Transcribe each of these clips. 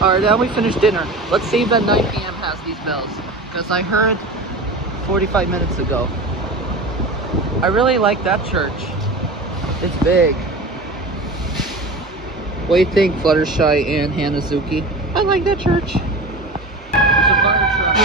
Alright, now we finished dinner. Let's see if at 9 p.m. has these bells. Because I heard 45 minutes ago. I really like that church. It's big. What do you think, Fluttershy and Hanazuki? I like that church. There's a fire truck.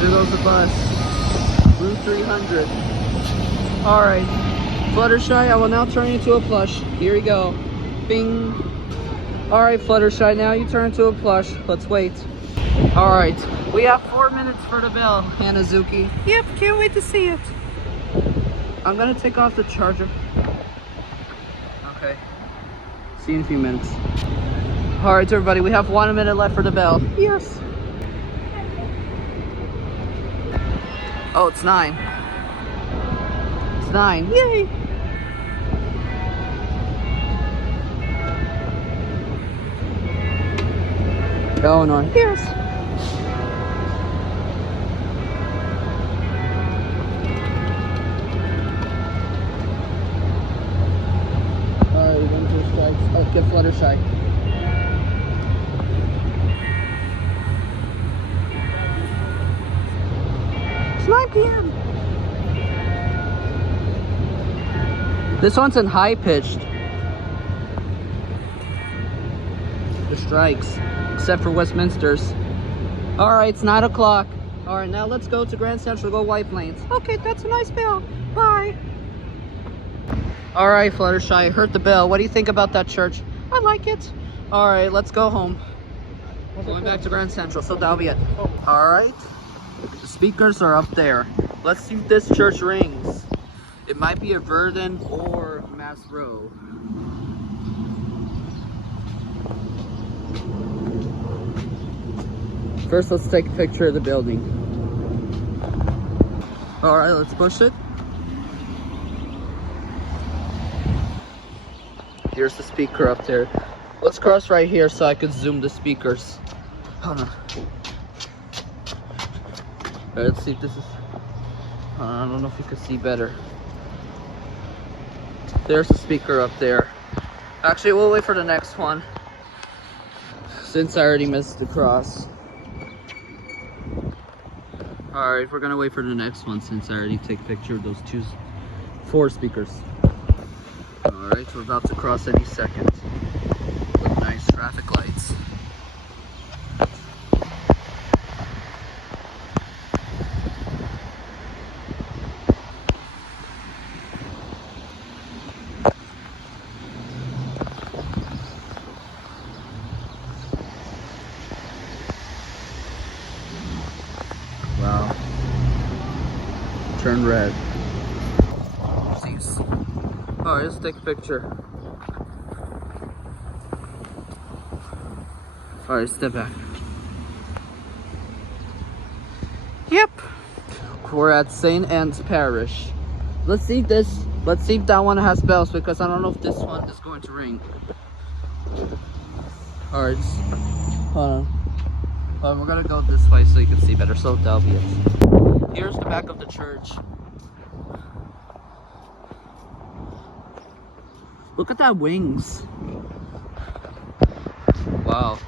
There goes the bus. Route 300. Alright. Fluttershy, I will now turn you into a plush. Here you go. Bing. Alright, Fluttershy, now you turn into a plush. Let's wait. Alright. We have 4 minutes for the bell, Hanazuki. Yep, can't wait to see it. I'm gonna take off the charger. Okay. See you in a few minutes. Alright, everybody, we have 1 minute left for the bell. Yes. Oh, it's 9. It's 9. Yay! Elinor. Yes. Alright, we're going to strikes. Oh, get Fluttershy. It's 9 p.m. This one's in high pitched. The strikes, except for Westminster's. All right, it's 9 o'clock. All right, now let's go to Grand Central, go White Plains. Okay, that's a nice bell. Bye. All right, Fluttershy, I heard the bell. What do you think about that church? I like it. All right, let's go home. Going back to Grand Central, so that'll be it. All right, the speakers are up there. Let's see if this church rings. It might be a Verdun or Mass Row. First, let's take a picture of the building. All right, let's push it. Here's the speaker up there. Let's cross right here so I could zoom the speakers. Hold on. All right, let's see if this is... I don't know if you can see better. There's the speaker up there. Actually, we'll wait for the next one, since I already missed the cross. Alright, we're gonna wait for the next one since I already take a picture of those 4 speakers. Alright, we're about to cross any second. With nice traffic lights. Wow. Turn red. Oopsies. Alright, let's take a picture. Alright, step back. Yep. We're at St. Anne's Parish. Let's see if that one has bells, because I don't know if this one is going to ring. Alright, hold on. We're gonna go this way so you can see better, so that'll be it. Here's the back of the church. Look at that wings. Wow.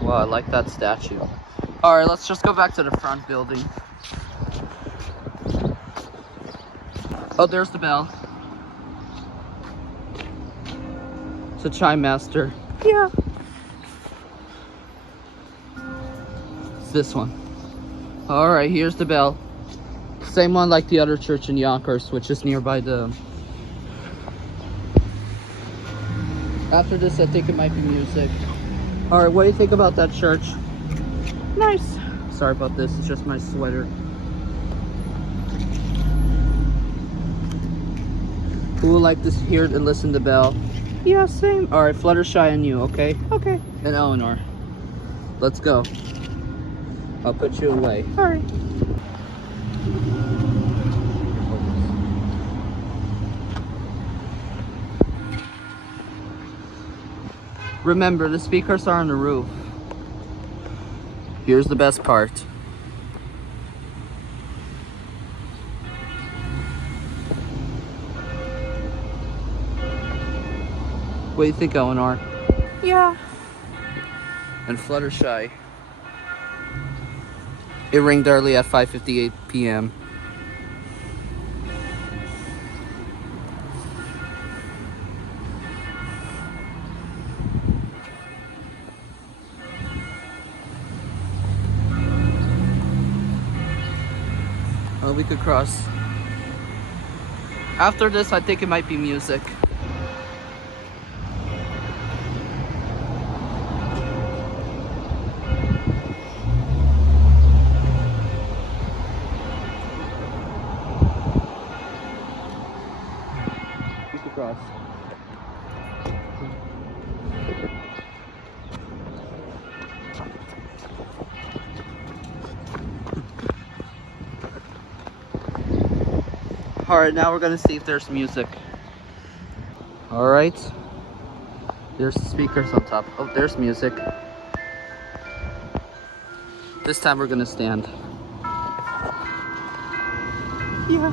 Wow, I like that statue. Alright, let's just go back to the front building. Oh, there's the bell. It's a chime master. Yeah. It's this one. Alright, here's the bell. Same one like the other church in Yonkers, which is nearby the... After this, I think it might be music. Alright, what do you think about that church? Nice. Sorry about this, it's just my sweater. Who would like to hear and listen to Belle? Yeah, same. All right, Fluttershy and you, okay? Okay. And Elinor. Let's go. I'll put you away. All right. Remember, the speakers are on the roof. Here's the best part. What do you think, Elinor? Yeah. And Fluttershy. It rang early at 5:58 p.m. Oh, we could cross. After this, I think it might be music. We could cross. Alright, now we're gonna see if there's music. Alright. There's the speakers on top. Oh, there's music. This time we're gonna stand. Yeah.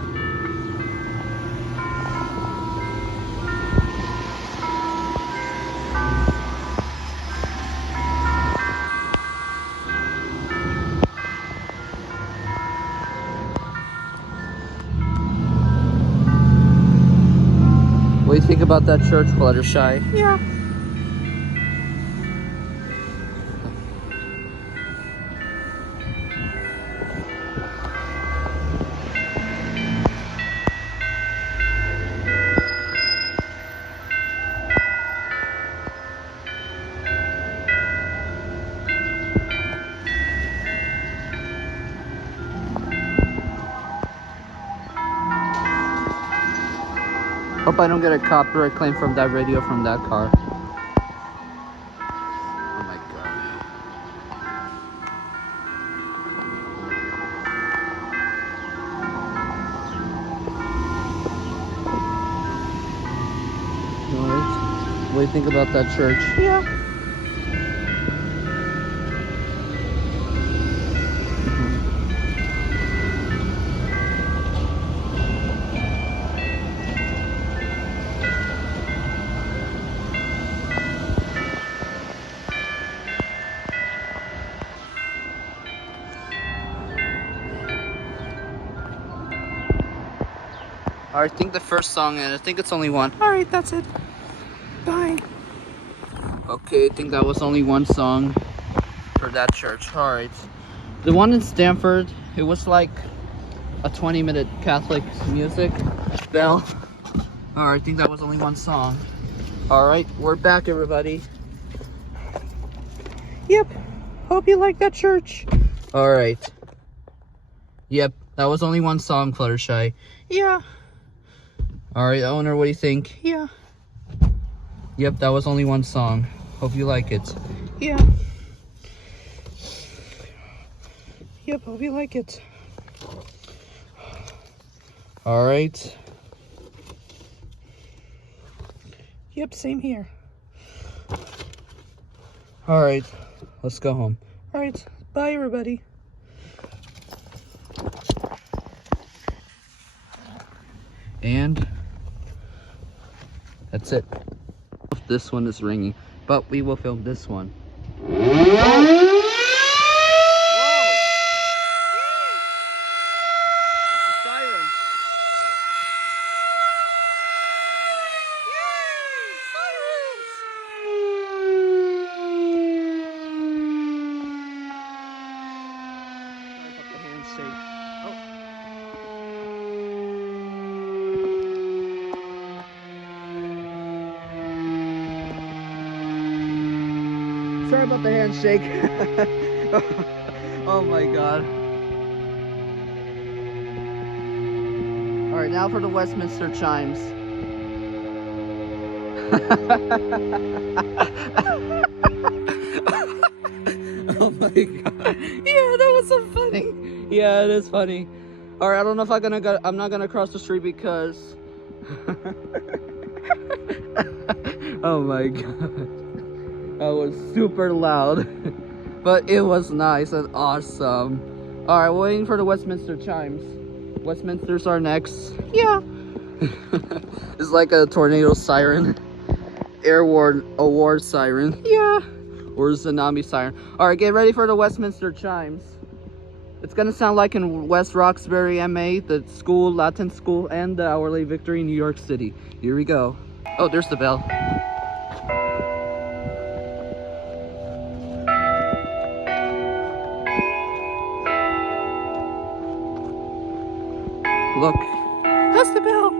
What do you think about that church, Fluttershy? Yeah. Hope I don't get a copyright claim from that radio from that car. Oh my god. Alright. What do you think about that church? Yeah. I think the first song, and I think it's only one. Alright, that's it. Bye. Okay, I think that was only one song for that church. Alright. The one in Stanford, it was like a 20-minute Catholic music bell. Alright, I think that was only one song. Alright, we're back, everybody. Yep. Hope you like that church. Alright. Yep, that was only one song, Fluttershy. Yeah. Alright, Elinor, what do you think? Yeah. Yep, that was only one song. Hope you like it. Yeah. Yep, hope you like it. Alright. Yep, same here. Alright, let's go home. Alright, bye everybody. And that's it. This one is ringing, but we will film this one. Whoa! It's a siren. Sorry about the handshake. Sorry about the handshake. Oh my god. Alright, now for the Westminster chimes. Oh my god. Yeah, that was so funny. Yeah, it is funny. Alright, I don't know if I'm not gonna cross the street because oh my god. That was super loud. But it was nice and awesome. Alright, we're waiting for the Westminster chimes. Westminsters are next. Yeah. It's like a tornado siren. Award siren. Yeah. Or tsunami siren. Alright, get ready for the Westminster chimes. It's gonna sound like in West Roxbury, MA, the school, Latin school, and the Our Lady Victory in New York City. Here we go. Oh, there's the bell. Look, that's the bell.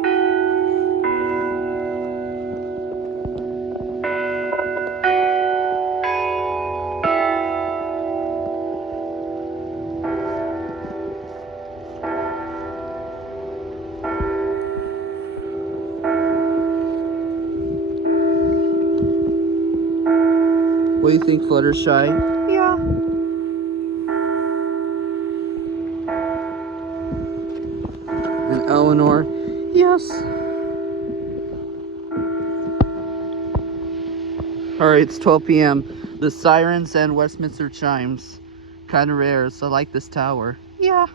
What do you think, Fluttershy? Yeah. And Elinor? Yes. Alright, it's 12 p.m. The sirens and Westminster chimes. Kind of rare, so I like this tower. Yeah.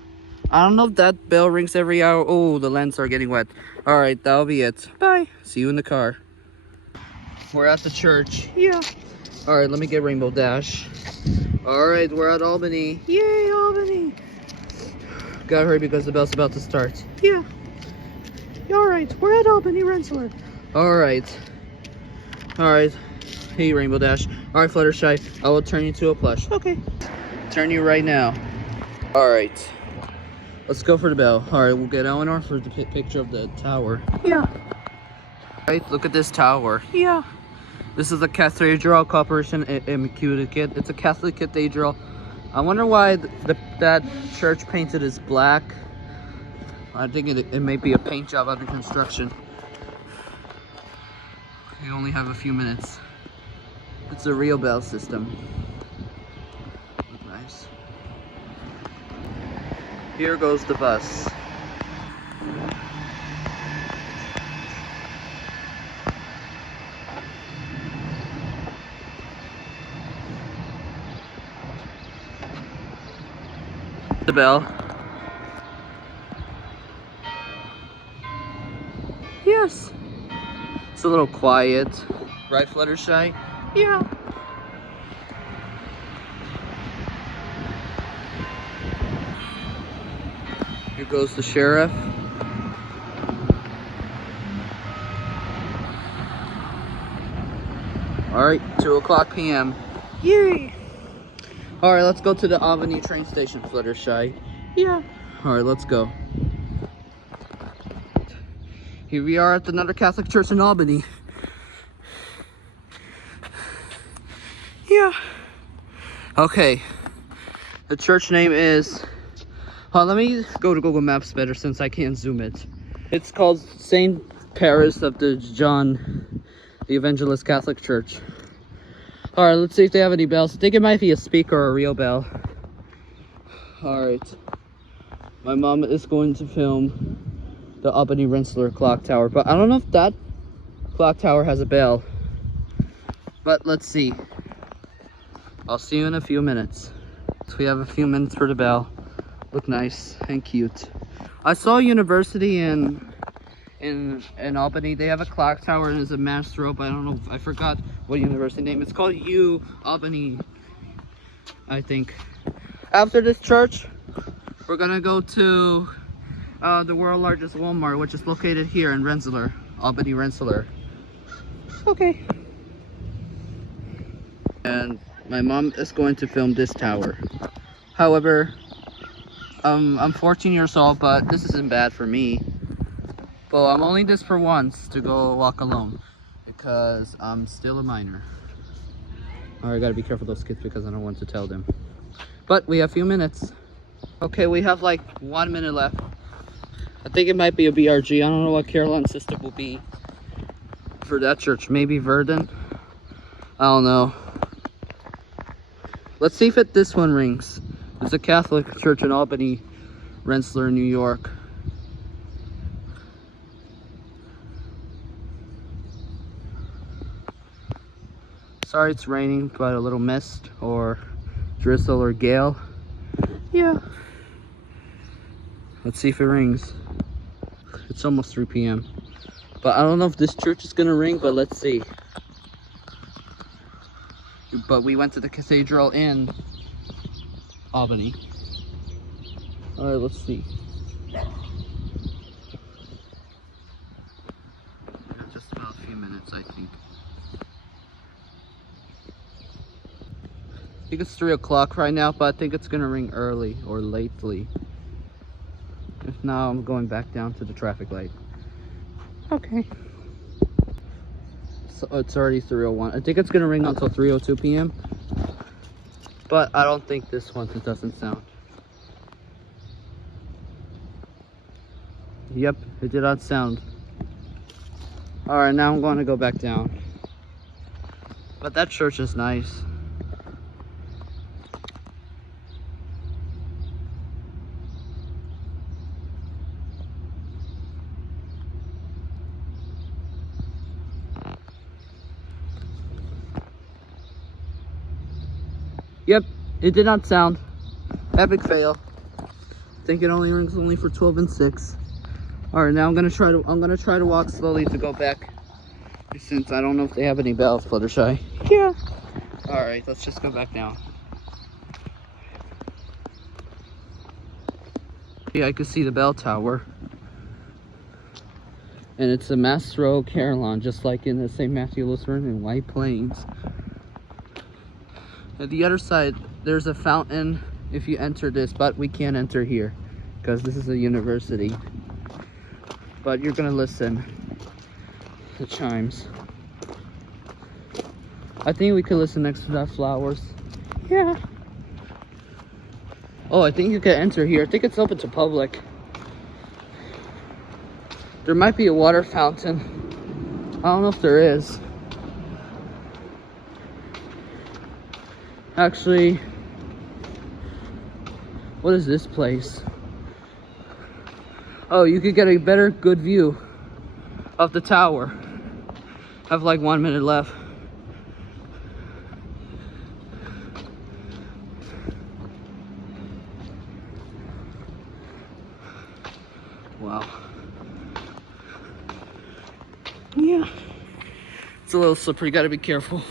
I don't know if that bell rings every hour. Oh, the lenses are getting wet. Alright, that'll be it. Bye. See you in the car. We're at the church. Yeah. Alright, let me get Rainbow Dash. Alright, we're at Albany. Yay, Albany. Gotta hurry because the bell's about to start. Yeah. Alright, we're at Albany, Rensselaer. Alright. Alright. Hey, Rainbow Dash. Alright, Fluttershy, I will turn you to a plush. Okay. Turn you right now. Alright. Let's go for the bell. Alright, we'll get Elinor for the picture of the tower. Yeah. Alright, look at this tower. Yeah. This is a Cathedral Corporation in Connecticut. It's a Catholic cathedral. I wonder why that church painted is black. I think it may be a paint job under construction. We only have a few minutes. It's a real bell system. Look nice. Here goes the bus. The bell. Yes. It's a little quiet. Right, Fluttershy? Yeah. Here goes the sheriff. Alright, 2:00 p.m. Yay! Alright, let's go to the Albany train station, Fluttershy. Yeah. Alright, let's go. Here we are at another Catholic church in Albany. Yeah. Okay. The church name is... let me go to Google Maps better since I can't zoom it. It's called St. Paris of the John the Evangelist Catholic Church. Alright, let's see if they have any bells. I think it might be a speaker or a real bell. Alright. My mom is going to film the Albany Rensselaer clock tower, but I don't know if that clock tower has a bell. But let's see. I'll see you in a few minutes. So we have a few minutes for the bell. Look nice and cute. I saw a university in Albany. They have a clock tower and it's a mast rope. I don't know. I forgot what university name. It's called U Albany, I think. After this church, we're gonna go to the world's largest Walmart, which is located here in Rensselaer, Albany, Rensselaer. Okay. And my mom is going to film this tower. However, I'm 14 years old, but this isn't bad for me. But I'm only this for once to go walk alone because I'm still a minor. Alright, I gotta be careful of those kids because I don't want to tell them. But we have a few minutes. Okay, we have like 1 minute left. I think it might be a BRG. I don't know what Caroline's sister will be. for that church. Maybe Verdun. I don't know. Let's see if this one rings. It's a Catholic church in Albany, Rensselaer, New York. Sorry it's raining, but a little mist or drizzle or gale. Yeah. Let's see if it rings. It's almost 3 p.m. But I don't know if this church is gonna ring, but let's see. But we went to the cathedral in Albany. All right, let's see. Just about a few minutes, I think. I think it's 3 o'clock right now, but I think it's gonna ring early or lately. If not, I'm going back down to the traffic light. Okay. So it's already 3:01. I think it's gonna ring until 3:02 p.m. But I don't think this one, it doesn't sound. Yep, it did not sound. All right, now I'm going to go back down. But that church is nice. Yep, it did not sound. Epic fail. I think it only rings for 12 and 6. All right, now I'm gonna try to walk slowly to go back, since I don't know if they have any bells, Fluttershy. Yeah. All right, let's just go back down. Yeah, I can see the bell tower, and it's a Mastro Carillon, just like in the St. Matthew Lutheran in White Plains. At the other side, there's a fountain if you enter this, but we can't enter here because this is a university. But you're gonna listen to chimes. I think we could listen next to that flowers. Yeah. Oh, I think you can enter here. I think it's open to public. There might be a water fountain. I don't know if there is. Actually, what is this place? Oh, you could get a better, good view of the tower. I have like 1 minute left. Wow. Yeah. It's a little slippery, gotta be careful.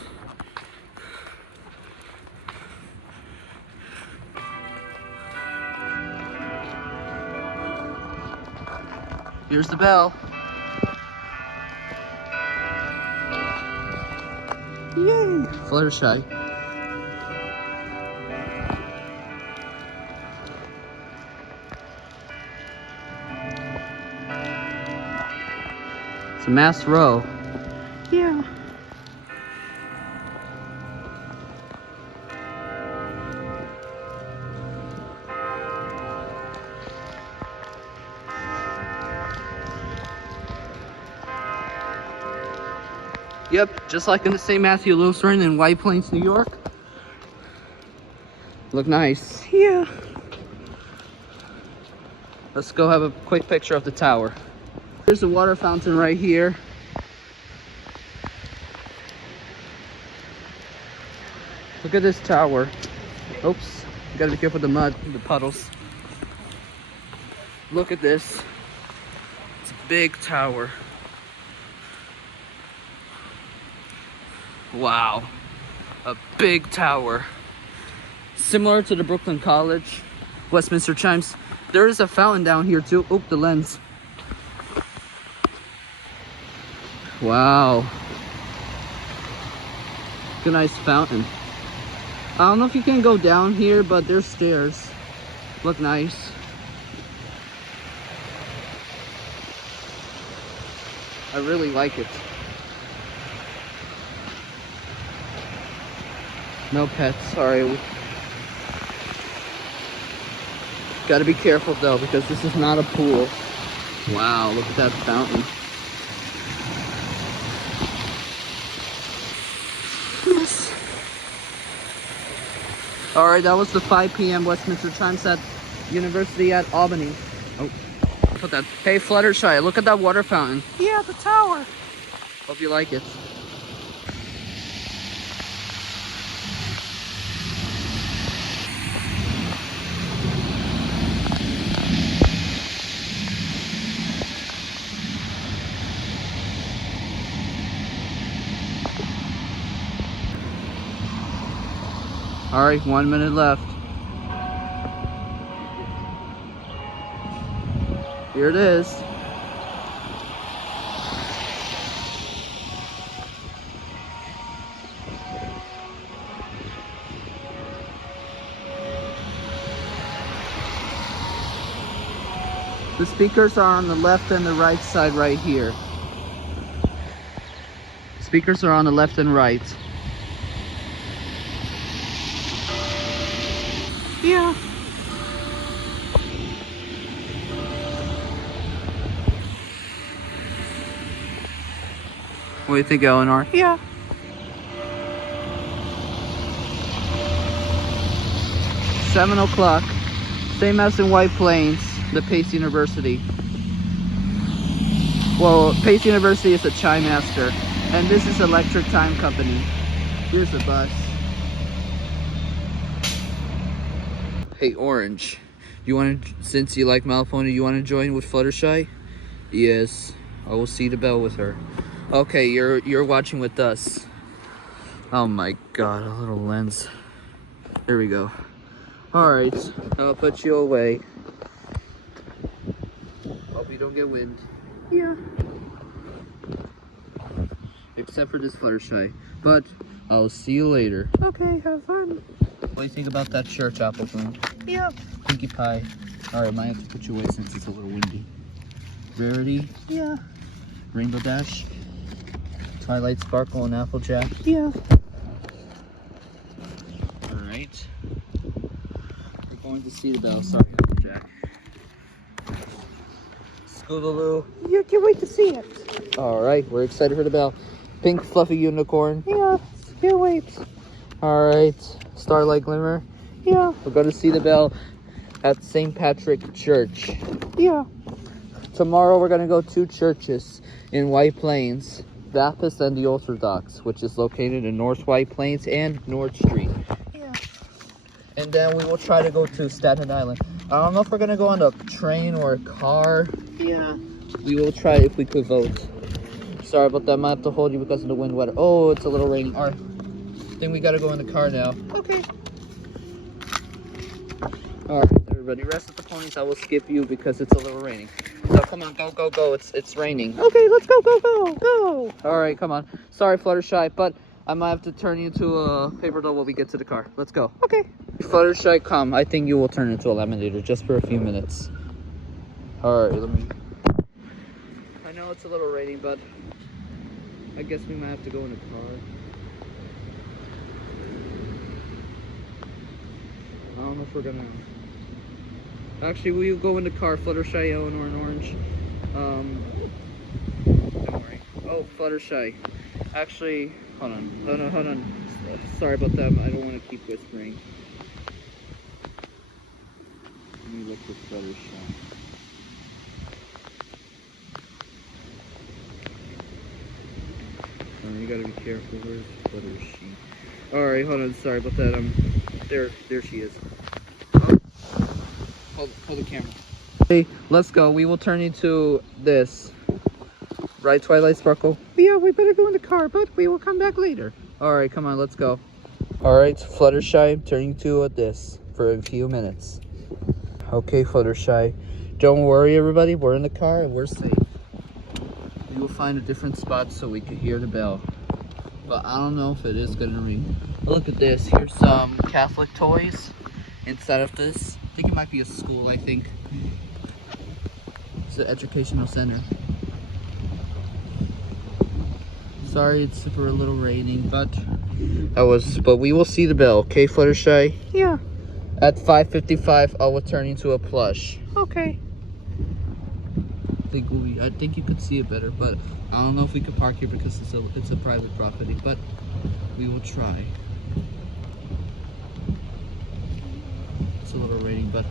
Here's the bell. Yay! Fluttershy. It's a mass row. Yeah. Yep, just like in the St. Matthew Lutheran in White Plains, New York. Look nice. Yeah. Let's go have a quick picture of the tower. There's a water fountain right here. Look at this tower. Oops, you gotta be careful with the mud, the puddles. Look at this. It's a big tower. Wow, a big tower. Similar to the Brooklyn College, Westminster chimes. There is a fountain down here too. Oop, the lens. Wow. Good, nice fountain. I don't know if you can go down here, but there's stairs. Look nice. I really like it. No pets, sorry. Gotta be careful though, because this is not a pool. Wow, look at that fountain. All right, that was the 5 p.m. Westminster Chimes at University at Albany. Oh, put that. Hey, Fluttershy, look at that water fountain. Yeah, the tower. Hope you like it. All right, 1 minute left. Here it is. The speakers are on the left and the right side right here. Speakers are on the left and right. Yeah. What do you think, Elinor? Yeah. Seven o'clock. Same as in White Plains, the Pace University. Well, Pace University is a chime master, and this is Electric Time Company. Here's the bus. Hey, Orange, you want to, since you like Malphony, you want to join with Fluttershy? Yes, I will see the bell with her. Okay, you're watching with us. Oh my God, a little lens. There we go. All right, I'll put you away. Hope you don't get wind. Yeah. Except for this Fluttershy. But I'll see you later. Okay, have fun. What do you think about that church, Apple Bloom? Yeah. Pinkie Pie. All right, might have to put you away since it's a little windy. Rarity. Yeah. Rainbow Dash. Twilight Sparkle and Applejack. Yeah. All right. We're going to see the bell. Sorry, Applejack. Scootaloo. Yeah, can't wait to see it. All right, we're excited for the bell. Pink Fluffy Unicorn. Yeah, can't wait. All right, Starlight Glimmer. Yeah. We're going to see the bell at St. Patrick Church. Yeah. Tomorrow we're going to go to churches in White Plains, Baptist and the Orthodox, which is located in North White Plains and North Street. Yeah. And then we will try to go to Staten Island. I don't know if we're going to go on a train or a car. Yeah. We will try if we could vote. Sorry about that. I might have to hold you because of the wind weather. Oh, it's a little raining. All right. I think we got to go in the car now. Okay. All right, everybody, rest of the ponies. I will skip you because it's a little raining. So come on, go, go, go. It's raining. Okay, let's go, go, go, go. All right, come on. Sorry, Fluttershy, but I might have to turn you into a paper doll when we get to the car. Let's go. Okay. Fluttershy, come. I think you will turn into a laminator just for a few minutes. All right, let me. I know it's a little raining, but I guess we might have to go in the car. I don't know if we're gonna. Actually, will you go in the car, Fluttershy, Elinor, and Orange? Don't worry. Oh, Fluttershy. Actually, hold on. Hold on, hold on. Sorry about that. I don't want to keep whispering. Let me look for Fluttershy. You gotta be careful. Where's Fluttershy? Alright, hold on. Sorry about that. There she is. Hold the camera. Hey, let's go. We will turn into this. Right, Twilight Sparkle? Yeah, we better go in the car, but we will come back later. Alright, come on, let's go. Alright, Fluttershy, turning to this for a few minutes. Okay, Fluttershy. Don't worry, everybody. We're in the car and we're safe. We will find a different spot so we can hear the bell. But I don't know if it is gonna ring. Look at this. Here's some Catholic toys inside of this. I think it might be a school, I think. It's an educational center. Sorry, it's super a little raining, but we will see the bell, okay, Fluttershy? Yeah. At 5:55, I will turn into a plush. Okay. I think you could see it better, but I don't know if we could park here because it's a private property, but we will try. it's a little raining, but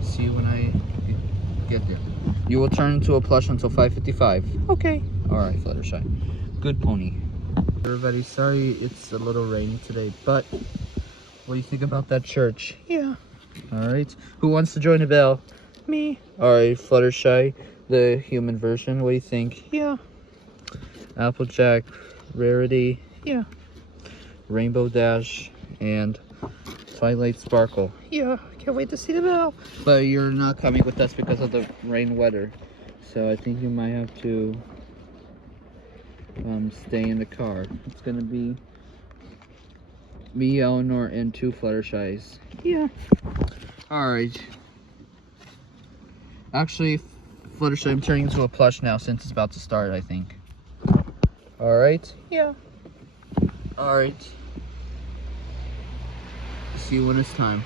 see you when I get there. You will turn into a plush until 5:55. Okay. All right, Fluttershy. Good pony. Everybody, sorry it's a little rainy today, but what do you think about that church? Yeah. All right. Who wants to join the bell? Me. All right, Fluttershy, the human version. What do you think? Yeah. Applejack, Rarity, Yeah. Rainbow Dash, and Twilight Sparkle. Yeah. Can't wait to see the bell. But you're not coming with us because of the rain weather. So I think you might have to stay in the car. It's gonna be me, Elinor, and 2 Fluttershies. Yeah. Alright. Actually, Fluttershy, I'm turning into a plush now since it's about to start, I think. Alright? Yeah. Alright. See you when it's time.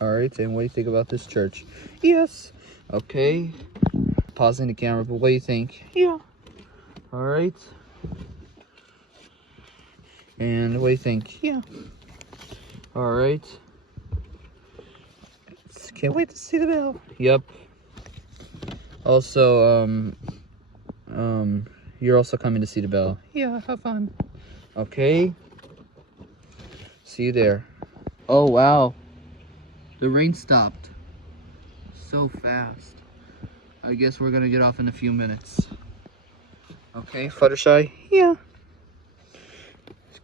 Alright, and what do you think about this church? Yes. Okay. Pausing the camera, but what do you think? Yeah. Alright. And what do you think? Yeah. Alright. Can't wait to see the bell. Yep. Also, you're also coming to see the bell. Yeah. Have fun. Okay. See you there. Oh, wow. The rain stopped. So fast. I guess we're gonna get off in a few minutes. Okay, Fluttershy? Yeah.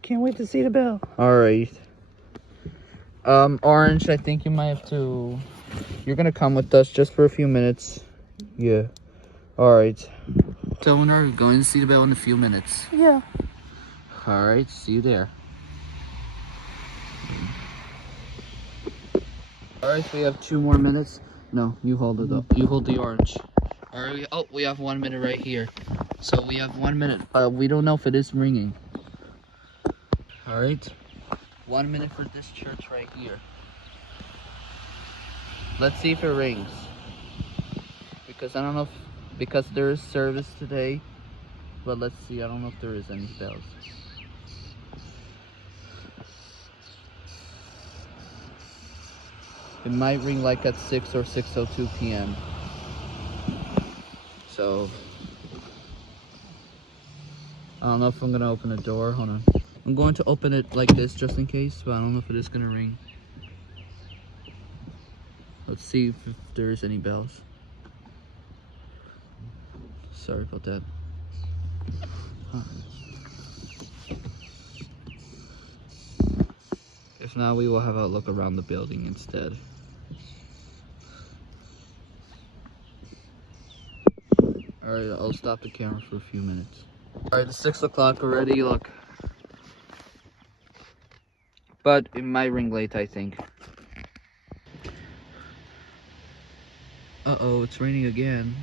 Can't wait to see the bell. Alright. Orange, I think you might have to... You're gonna come with us just for a few minutes. Yeah. Alright. Elinor, we're going to see the bell in a few minutes. Yeah. Alright, see you there. Alright, we have 2 more minutes. No, you hold it up. You hold the orange. Alright, we have 1 minute right here. So we have 1 minute. We don't know if it is ringing. Alright. 1 minute for this church right here. Let's see if it rings. Because I don't know if, because there is service today. But let's see, I don't know if there is any bells. It might ring like at 6 or 6:02 p.m. So I don't know if I'm gonna open the door. Hold on. I'm going to open it like this just in case, but I don't know if it is gonna ring. Let's see if there is any bells. Sorry about that. Huh. If not, we will have a look around the building instead. Alright, I'll stop the camera for a few minutes. Alright, it's 6 o'clock already, look. But it might ring late, I think. Uh-oh, it's raining again.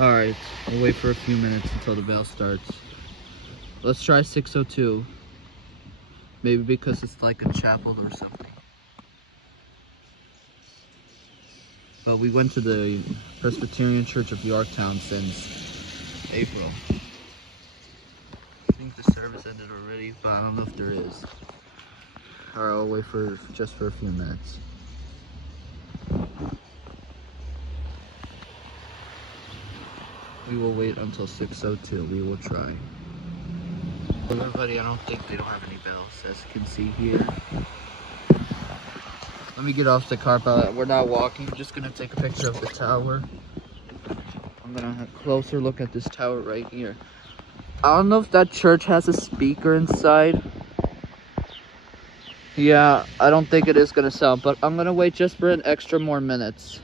Alright, we'll wait for a few minutes until the bell starts. Let's try 6:02. Maybe because it's like a chapel or something. But we went to the Presbyterian Church of Yorktown since April. I think the service ended already, but I don't know if there is. Alright, I'll wait for just for a few minutes. We will wait until 6:02. We will try. Everybody, I don't think they don't have any bells, as you can see here. Let me get off the car, but we're not walking. I'm just gonna take a picture of the tower. I'm gonna have a closer look at this tower right here. I don't know if that church has a speaker inside. Yeah, I don't think it is gonna sound, but I'm gonna wait just for an extra more minutes.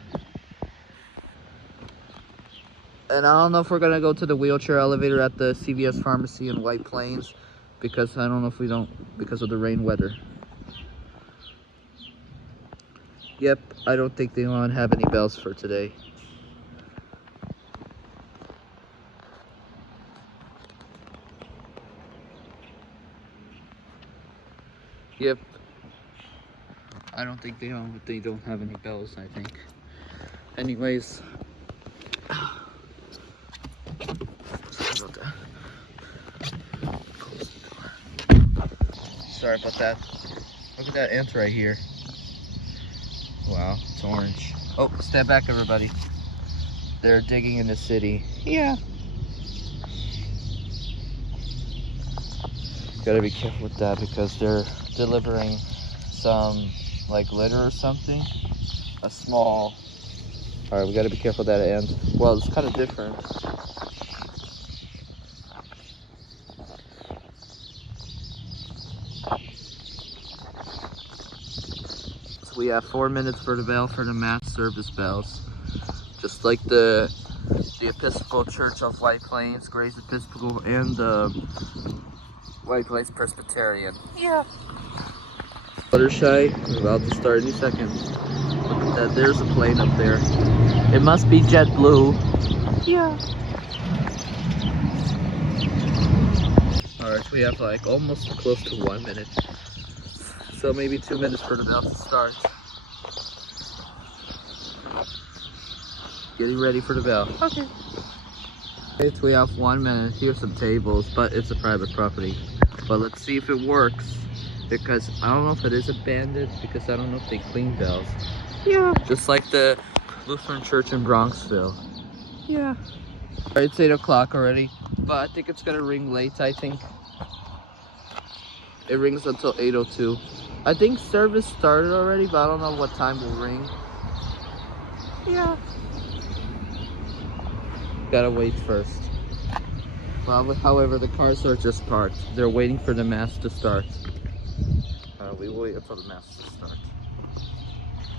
And I don't know if we're gonna go to the wheelchair elevator at the CVS pharmacy in White Plains, because I don't know if we don't, because of the rain weather. Yep, I don't think they want to have any bells for today. Yep. I don't think they don't have any bells, I think. Anyways. Sorry about that. Close the door. Sorry about that. Look at that ant right here. Wow, it's orange. Oh, step back, everybody. They're digging in the city. Yeah. Gotta be careful with that because they're delivering some like litter or something. A small. Alright, we gotta be careful with that ant. Well, it's kind of different. So we have 4 minutes for the bell for the mass service bells. Just like the Episcopal Church of White Plains, Grace Episcopal, and the White Plains Presbyterian. Yeah. Fluttershy, we're about to start any second. Look at that, there's a plane up there. It must be JetBlue. Yeah. Alright, we have like almost close to 1 minute. So maybe 2 minutes for the bell to start. Getting ready for the bell. Okay. Right, we have 1 minute. Here's some tables, but it's a private property. But let's see if it works. Because I don't know if it is abandoned, because I don't know if they clean bells. Yeah. Just like the Lutheran Church in Bronxville. Yeah. Alright, it's 8 o'clock already, but I think it's gonna ring late, I think. It rings until 8:02. I think service started already, but I don't know what time will ring. Yeah. Gotta wait first. Well, however, the cars are just parked. They're waiting for the mass to start. We will wait until the mass to start.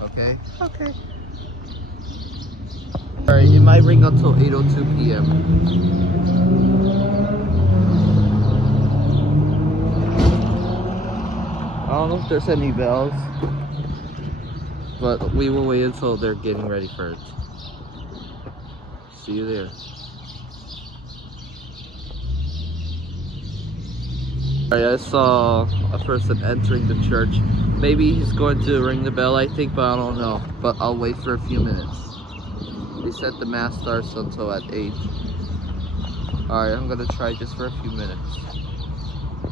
Okay? Okay. Alright, it might ring until 8:02 p.m. I don't know if there's any bells, but we will wait until they're getting ready for it. See you there. Alright, I saw a person entering the church. Maybe he's going to ring the bell, I think, but I don't know. But I'll wait for a few minutes. They said the mass starts until at 8. Alright, I'm gonna try just for a few minutes.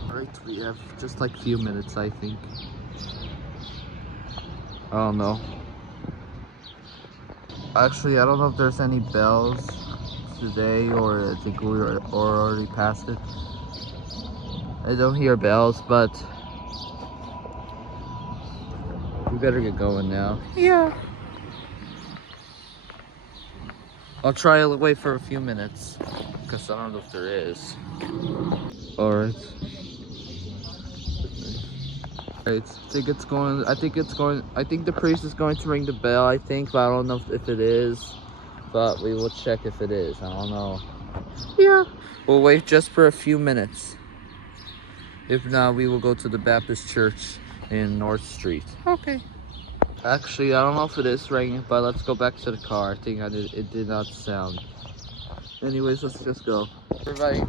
Alright, we have just like a few minutes, I think. I don't know. Actually, I don't know if there's any bells today, or I think we were already past it. I don't hear bells, but we better get going now. Yeah. I'll try to wait for a few minutes, because I don't know if there is. Alright. I think it's going, I think the priest is going to ring the bell, I think, but I don't know if it is. But we will check if it is, I don't know. Yeah. We'll wait just for a few minutes. If not, we will go to the Baptist Church in North Street. Okay. Actually, I don't know if it is ringing, but let's go back to the car. I think it did not sound. Anyways, let's just go. Everybody,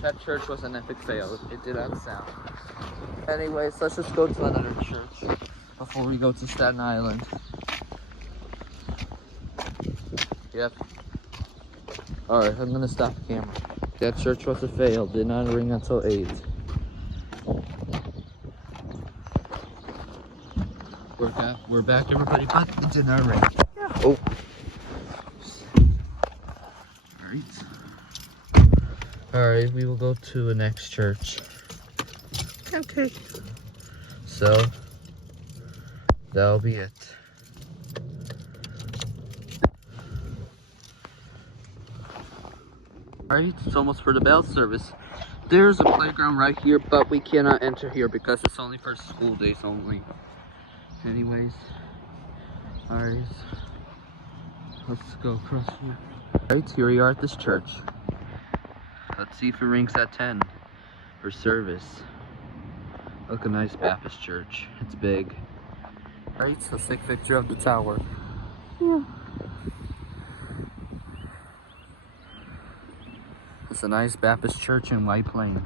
that church was an epic fail. It did not sound. Anyways, let's just go to another church before we go to Staten Island. Yep. Alright, I'm gonna stop the camera. That church was a fail. Did not ring until 8. We're back, everybody, but it did not ring. Yeah. Oh. Alright, we will go to the next church. Okay. So, that'll be it. Alright, it's almost for the bell service. There's a playground right here, but we cannot enter here because it's only for school days only. Anyways, alright, let's go across here. Alright, here we are at this church. Let's see if it rings at 10 for service. Look, a nice Baptist church. It's big. Alright, so let's take a picture of the tower. Yeah. It's a nice Baptist church in White Plains.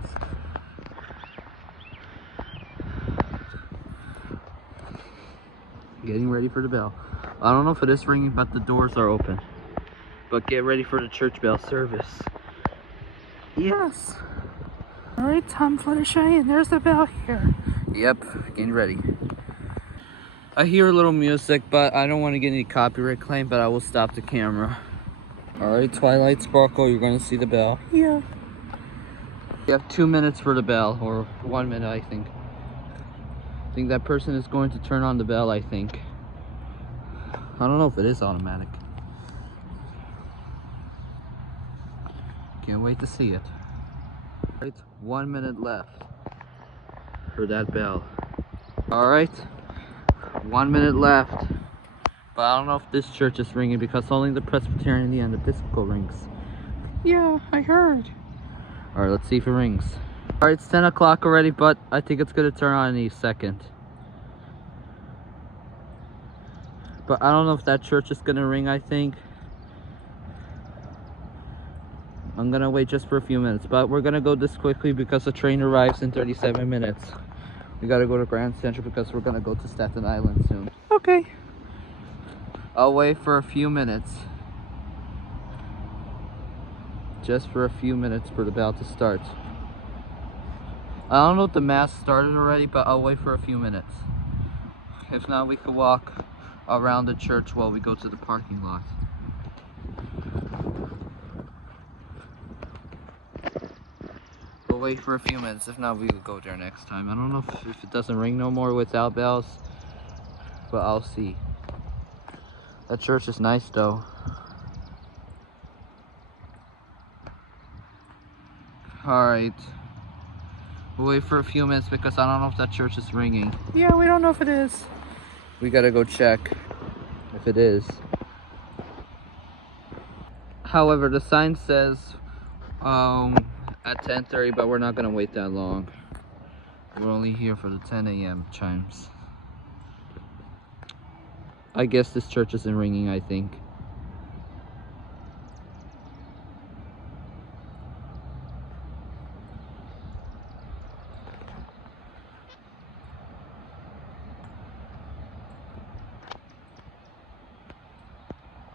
Getting ready for the bell. I don't know if it is ringing, but the doors are open. But get ready for the church bell service. Yes. All right, time Fluttershy, and there's the bell here. Yep, getting ready. I hear a little music, but I don't want to get any copyright claim, but I will stop the camera. Alright, Twilight Sparkle, you're going to see the bell. Yeah. You have 2 minutes for the bell, or 1 minute, I think. I think that person is going to turn on the bell, I think. I don't know if it is automatic. Can't wait to see it. Right, 1 minute left for that bell. Alright, 1 minute left. But I don't know if this church is ringing because only the Presbyterian and the Episcopal rings. Yeah, I heard. Alright, let's see if it rings. Alright, it's 10 o'clock already, but I think it's going to turn on any second. But I don't know if that church is going to ring, I think. I'm going to wait just for a few minutes. But we're going to go this quickly because the train arrives in 37 minutes. We got to go to Grand Central because we're going to go to Staten Island soon. Okay. I'll wait for a few minutes. Just for a few minutes for the bell to start. I don't know if the mass started already, but I'll wait for a few minutes. If not, we could walk around the church while we go to the parking lot. We'll wait for a few minutes. If not, we will go there next time. I don't know if it doesn't ring no more without bells, but I'll see. That church is nice though. Alright. We'll wait for a few minutes because I don't know if that church is ringing. Yeah, we don't know if it is. We gotta go check if it is. However, the sign says at 10:30, but we're not gonna wait that long. We're only here for the 10 a.m. chimes. I guess this church isn't ringing, I think.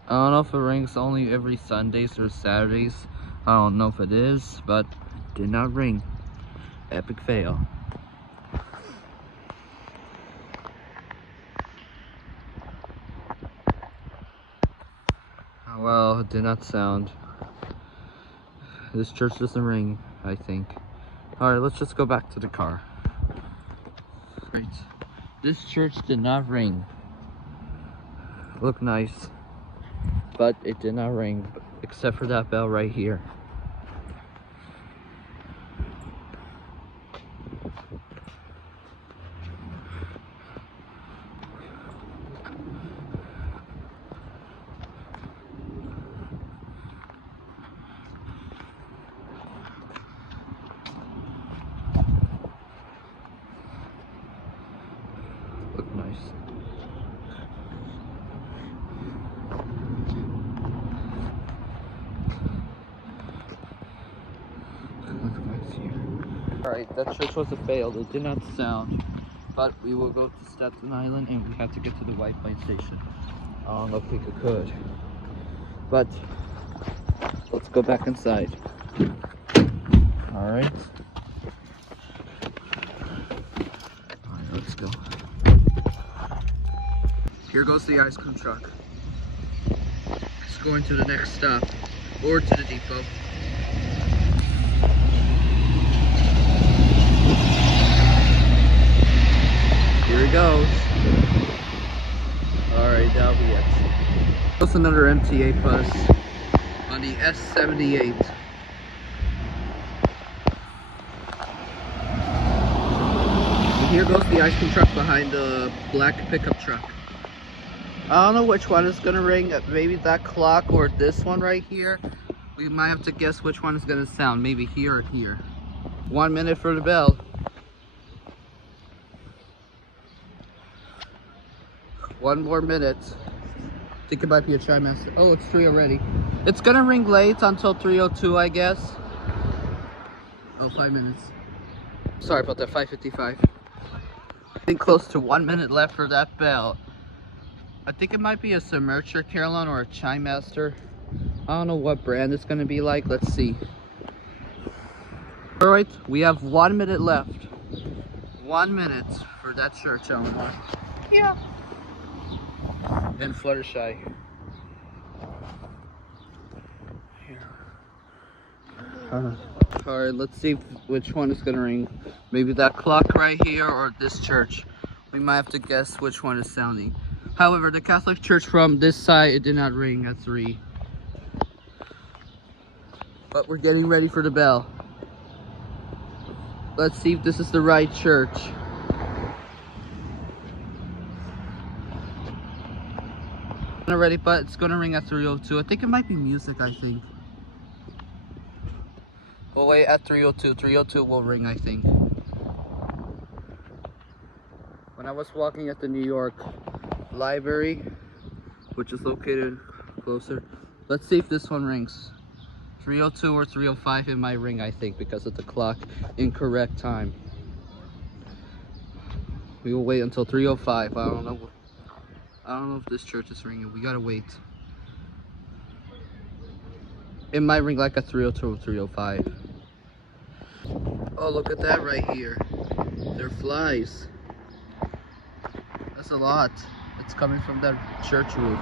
I don't know if it rings only every Sundays or Saturdays. I don't know if it is, but did not ring. Epic fail. Well, it did not sound. This church doesn't ring, I think. Alright, let's just go back to the car. Right. This church did not ring. Look nice. But it did not ring, except for that bell right here. Look nice. Alright, that church was a fail. It did not sound. But we will go to Staten Island and we have to get to the White Plains station. I don't know if we could. But let's go back inside. Alright. Alright, let's go. Here goes the ice cream truck. It's going to the next stop. Or to the depot. Here it goes. Alright, that'll be it. There's another MTA bus on the S78. And here goes the ice cream truck behind the black pickup truck. I don't know which one is gonna ring. Maybe that clock or this one right here. We might have to guess which one is gonna sound. Maybe here or here. 1 minute for the bell. 1 more minute. I think it might be a chime master. Oh, it's 3 already. It's gonna ring late until 3:02, I guess. Oh, 5 minutes. Sorry about that, 5:55. I think close to 1 minute left for that bell. I think it might be a Submerger Carillon or a Chime Master. I don't know what brand it's gonna be like. Let's see. All right, we have 1 minute left. 1 minute for that church, Elinor. Yeah. In Fluttershy. Alright, let's see which one is gonna ring. Maybe that clock right here or this church. We might have to guess which one is sounding. However, the Catholic church from this side, it did not ring at 3. But we're getting ready for the bell. Let's see if this is the right church. Not ready, but it's gonna ring at 3:02. I think it might be music, I think. We'll wait at 3:02. 3:02 will ring, I think. When I was walking at the New York Library, which is located closer, let's see if this one rings. 3:02 or 3:05, it might ring, I think, because of the clock incorrect time. We will wait until 3:05. I don't know if this church is ringing. We gotta wait. It might ring like a 3:02 or 3:05. Oh, look at that right here. They're flies. That's a lot. It's coming from that church roof.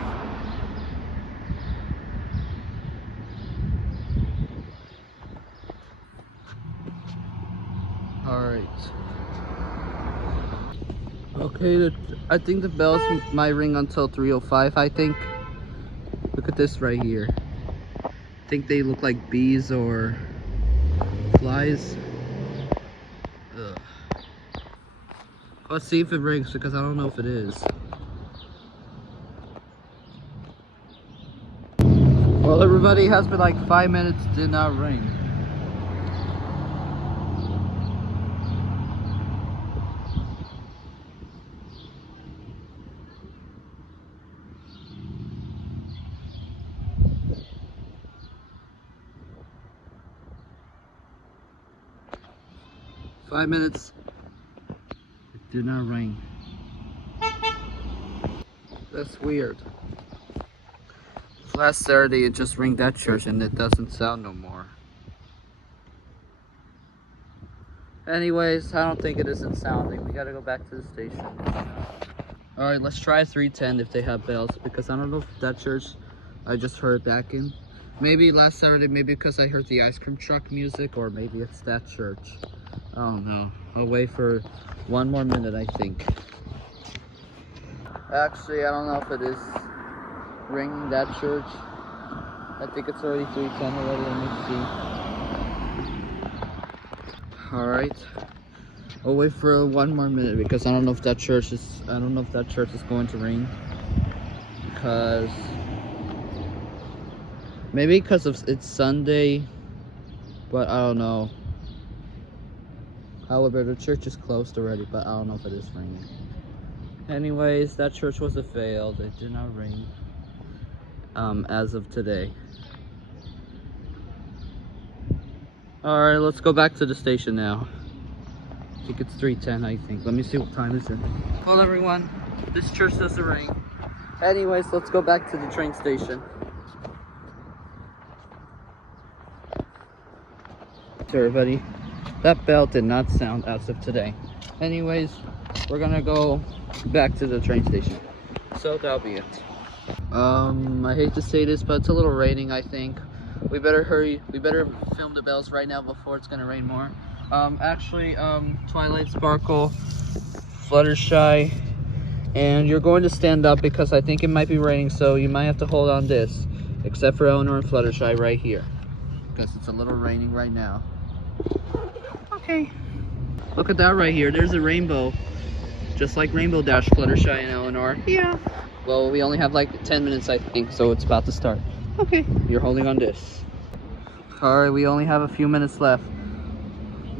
Alright. Okay, I think the bells might ring until 3:05, I think. Look at this right here. I think they look like bees or flies. Ugh. Let's see if it rings because I don't know if it is. Well, everybody, has been like 5 minutes, did not ring. Five minutes, it did not ring. That's weird. Last Saturday it just rang that church and it doesn't sound no more. Anyways, I don't think it isn't sounding. We gotta go back to the station. Alright, let's try 3:10 if they have bells, because I don't know if that church I just heard back in. Maybe last Saturday, maybe because I heard the ice cream truck music, or maybe it's that church. I don't know. I'll wait for 1 more minute, I think. Actually, I don't know if it is ringing that church. I think it's already 3:10 already. Let me see. Alright. I'll wait for 1 more minute because I don't know if that church is going to ring. Because maybe because it's Sunday, but I don't know. However, the church is closed already, but I don't know if it is ringing. Anyways, that church was a fail. It did not ring as of today. Alright, let's go back to the station now. I think it's 3:10, I think. Let me see what time is it. Well, everyone, this church doesn't ring. Anyways, let's go back to the train station. So everybody, that bell did not sound as of today. Anyways, we're gonna go back to the train station. So that'll be it. I hate to say this, but it's a little raining, I think. We better hurry. We better film the bells right now before it's gonna rain more. Actually, Twilight Sparkle, Fluttershy, and you're going to stand up because I think it might be raining, so you might have to hold on this, except for Elinor and Fluttershy right here, because it's a little raining right now. Okay. Look at that right here. There's a rainbow, just like Rainbow Dash, Fluttershy, and Elinor. Yeah. Well, we only have like 10 minutes, I think, so it's about to start. Okay. You're holding on this. Alright, we only have a few minutes left.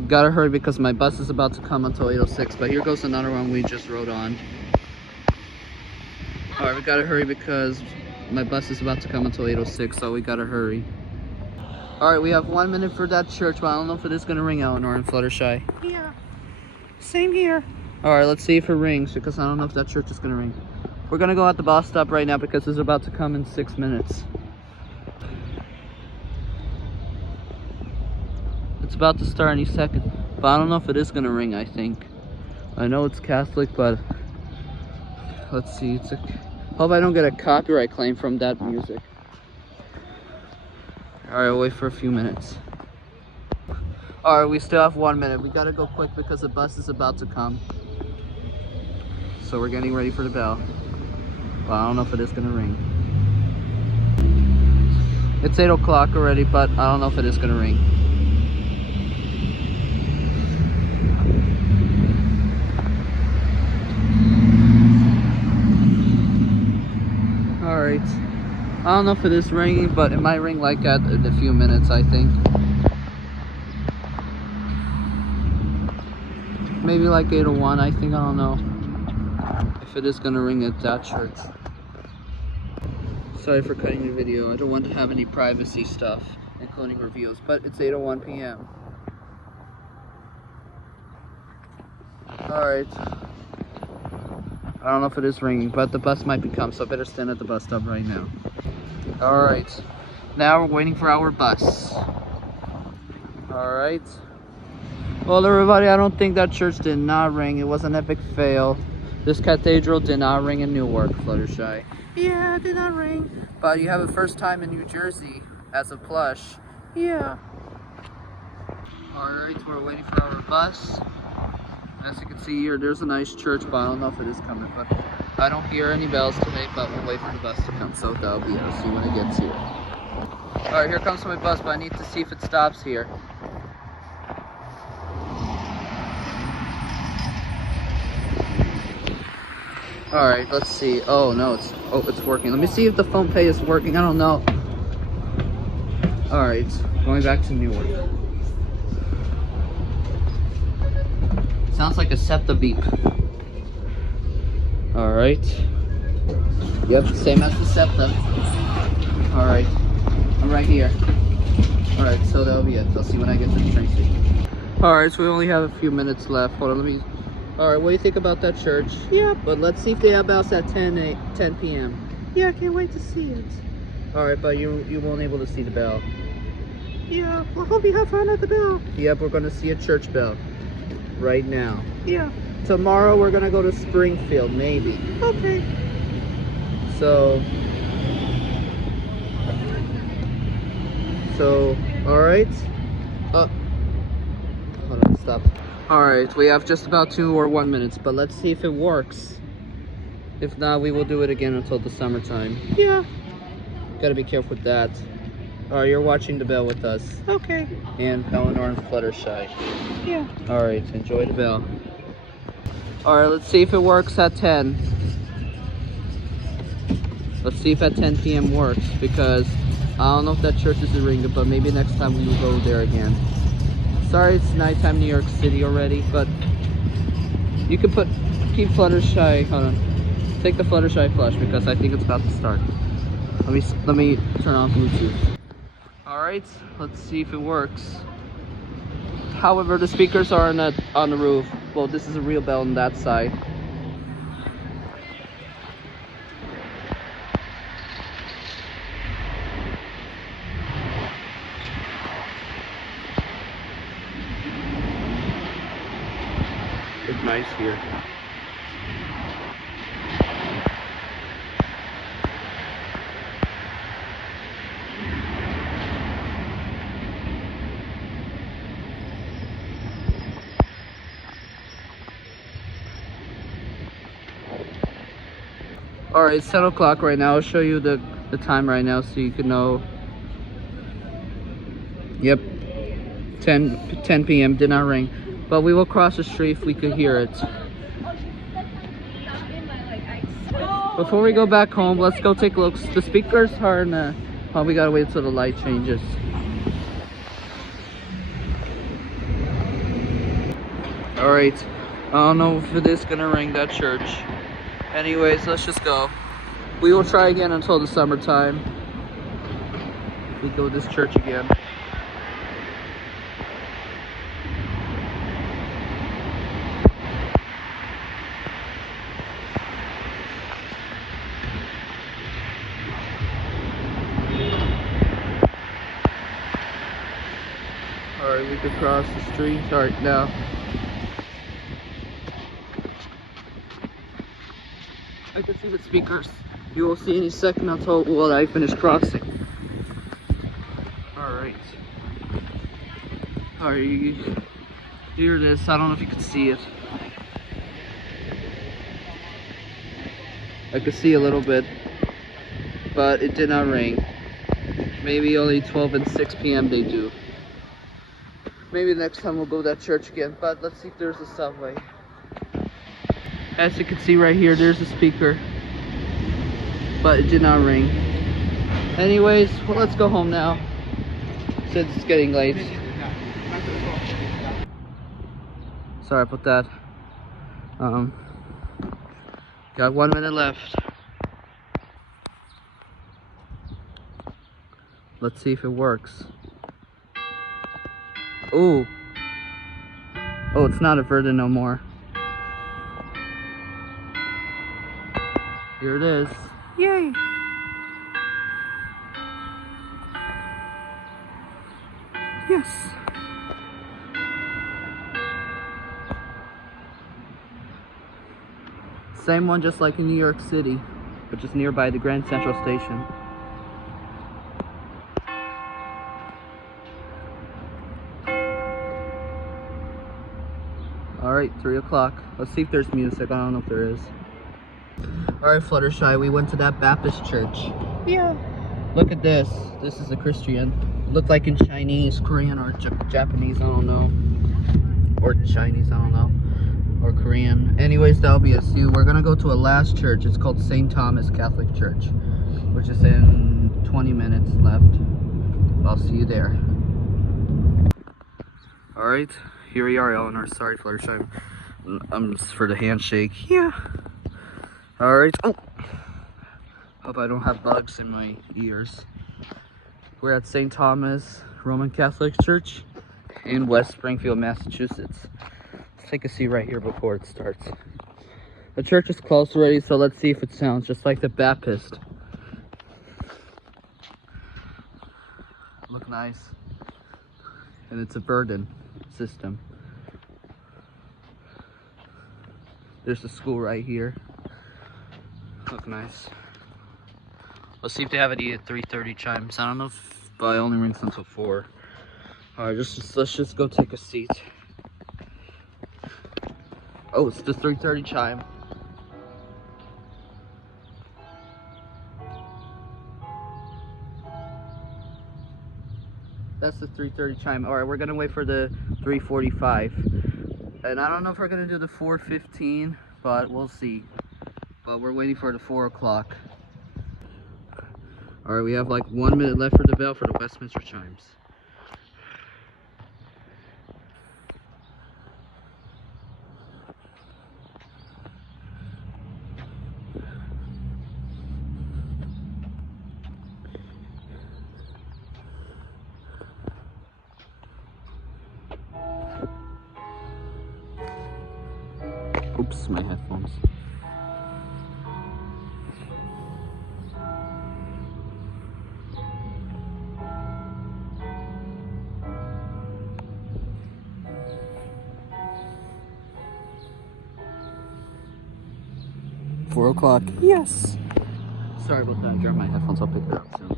Gotta hurry because my bus is about to come until 8:06, but here goes another one we just rode on. Alright, we gotta hurry because my bus is about to come until 8:06, so we gotta hurry. Alright, we have 1 minute for that church, but I don't know if it is gonna ring, Elinor and Fluttershy. Yeah. Same here. Alright, let's see if it rings, because I don't know if that church is gonna ring. We're gonna go at the bus stop right now because it's about to come in 6 minutes. It's about to start any second, but I don't know if it is gonna ring. I think. I know it's Catholic, but let's see. Hope I don't get a copyright claim from that music. All right, we'll wait for a few minutes. All right, we still have 1 minute. We gotta go quick because the bus is about to come. So we're getting ready for the bell. But I don't know if it is gonna ring. It's 8 o'clock already, but I don't know if it is gonna ring. All right. I don't know if it is ringing, but it might ring like that in a few minutes, I think. Maybe like 8:01, I think. I don't know if it is gonna ring at that church. Sorry for cutting the video. I don't want to have any privacy stuff, including reviews, but it's 8:01 p.m. Alright. I don't know if it is ringing, but the bus might be coming, so I better stand at the bus stop right now. Alright. Now we're waiting for our bus. Alright. Well, everybody, I don't think that church did not ring. It was an epic fail. This cathedral did not ring in Newark, Fluttershy. Yeah, it did not ring. But you have a first time in New Jersey as a plush. Yeah. Alright, we're waiting for our bus. As you can see here, there's a nice church, but I don't know if it is coming. But I don't hear any bells today, but we'll wait for the bus to come. So that'll be it. I'll see when it gets here. Alright, here comes my bus, but I need to see if it stops here. Alright, let's see. Oh no, it's working. Let me see if the phone pay is working. I don't know. Alright, going back to Newark. Sounds like a SEPTA beep. Alright. Yep, same as the SEPTA. Alright. I'm right here. Alright, so that'll be it. I'll see when I get to the train station. Alright, so we only have a few minutes left. Hold on, let me... Alright, what do you think about that church? Yeah. But let's see if they have bells at 10 p.m. Yeah, I can't wait to see it. Alright, but you won't able to see the bell. Yeah, well, hope you have fun at the bell. Yep, we're gonna see a church bell. Right now. Yeah. Tomorrow we're gonna go to Springfield, maybe. Okay. So, alright. Hold on, stop. Alright, we have just about 2 or 1 minutes, but let's see if it works. If not, we will do it again until the summertime. Yeah. Gotta be careful with that. Alright, you're watching the bell with us. Okay. And Elinor and Fluttershy. Yeah. Alright, enjoy the bell. Alright, let's see if it works at 10. Let's see if at 10 p.m. works, because I don't know if that church is ringing, but maybe next time we will go there again. Sorry it's nighttime New York City already, but you can keep Fluttershy, hold on. Take the Fluttershy flush because I think it's about to start. Let me turn on Bluetooth. Alright, let's see if it works. However, the speakers are on the roof. Well, this is a real bell on that side. It's nice here. Alright, it's 10 o'clock right now. I'll show you the time right now so you can know. Yep, 10 p.m. did not ring. But we will cross the street if we could hear it. Before we go back home, let's go take a look. The speakers are in the... Oh, we gotta wait until the light changes. Alright, I don't know if it is gonna ring that church. Anyways, let's just go. We will try again until the summertime. We go to this church again. across the street. Alright, now. I can see the speakers. You will see any second until I finish crossing. Alright. Alright, here it is. I don't know if you can see it. I could see a little bit, but it did not ring. Maybe only 12 and 6 p.m. they do. Maybe next time we'll go to that church again, but let's see if there's a subway. As you can see right here, there's a speaker, but it did not ring. Anyways, well, let's go home now, since it's getting late. Sorry about that. Got 1 minute left. Let's see if it works. Ooh. Oh, it's not averted no more. Here it is. Yay! Yes. Same one just like in New York City, which is nearby the Grand Central Station. Alright, 3 o'clock. Let's see if there's music. I don't know if there is. Alright, Fluttershy, we went to that Baptist church. Yeah. Look at this. This is a Christian. It looked like in Chinese, Korean, or Japanese, I don't know. Or Chinese, I don't know. Or Korean. Anyways, that'll be us. We're gonna go to a last church. It's called St. Thomas Catholic Church, which is in 20 minutes left. I'll see you there. Alright, here we are, Elinor. Sorry, Fluttershy. I'm for the handshake. Yeah. Alright. Oh! Hope I don't have bugs in my ears. We're at St. Thomas Roman Catholic Church in West Springfield, Massachusetts. Let's take a seat right here before it starts. The church is closed already, so let's see if it sounds just like the Baptist. Look nice. And it's a burden system. There's a school right here. Look nice. Let's see if they have any at 3:30 chimes. I don't know if, but it only rings until 4. Alright, let's just go take a seat. Oh, it's the 3:30 chime. That's the 3:30 chime. Alright, we're gonna wait for the 3:45. And I don't know if we're gonna do the 4:15, but we'll see. But we're waiting for the 4 o'clock. Alright, we have like 1 minute left for the bell for the Westminster chimes. Oops, my headphones. Four o'clock. Yes. Sorry about that. I dropped my headphones. I'll pick it up soon.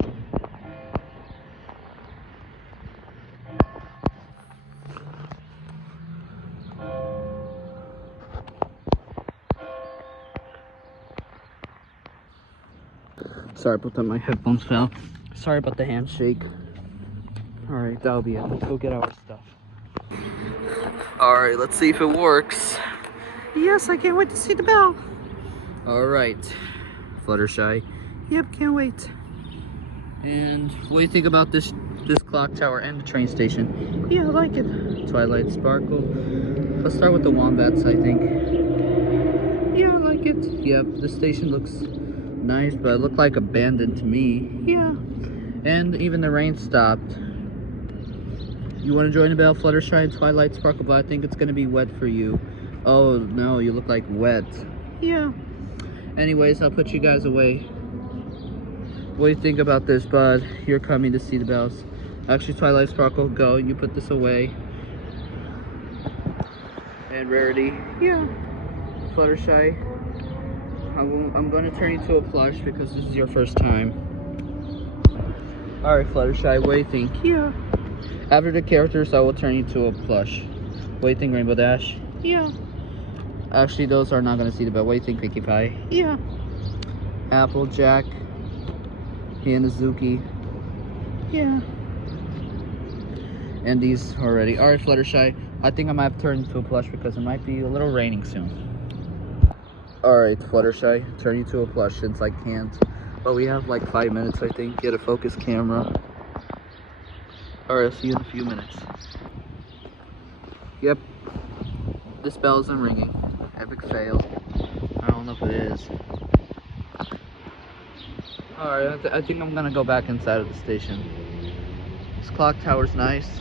Sorry about that. My headphones fell. Sorry about the handshake. Alright, that'll be it. Let's go get our stuff. Alright, let's see if it works. Yes, I can't wait to see the bell. Alright, Fluttershy. Yep, can't wait. And what do you think about this clock tower and the train station? Yeah, I like it. Twilight Sparkle. Let's start with the wombats, I think. Yeah, I like it. Yep, the station looks nice, but it looked like abandoned to me. Yeah. And even the rain stopped. You want to join the bell, Fluttershy and Twilight Sparkle, but I think it's going to be wet for you. Oh no, you look like wet. Yeah. Anyways, I'll put you guys away. What do you think about this, bud? You're coming to see the bells. Actually, Twilight Sparkle, go. You put this away. And Rarity. Yeah. Fluttershy, I'm going to turn you to a plush because this is your first time. Alright, Fluttershy, what do you think? Yeah. After the characters, I will turn you to a plush. What do you think, Rainbow Dash? Yeah. Actually, those are not going to see the bed. What do you think, Pinkie Pie? Yeah. Applejack, Hanazuki, Yeah. and these already. Alright, Fluttershy, I think I might have to turn you to a plush because it might be a little raining soon. Alright, Fluttershy, turn you to a plush since I can't. But we have like 5 minutes, I think. Get a focus camera. Alright, I'll see you in a few minutes. Yep. This bell isn't ringing. Epic fail. I don't know if it is. Alright, I think I'm gonna go back inside of the station. This clock tower's nice.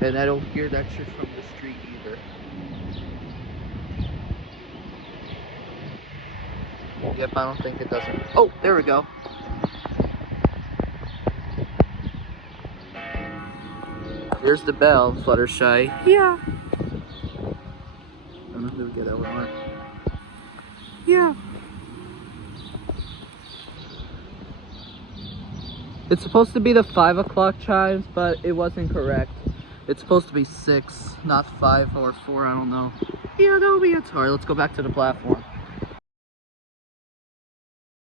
And I don't hear that shit from the street either. Yep, I don't think it doesn't. Oh, there we go. Here's the bell, Fluttershy. Yeah. I don't know if we get Elinor. Yeah. It's supposed to be the 5 o'clock chimes, but it wasn't correct. It's supposed to be 6, not 5 or 4, I don't know. Yeah, that'll be it. Alright, let's go back to the platform.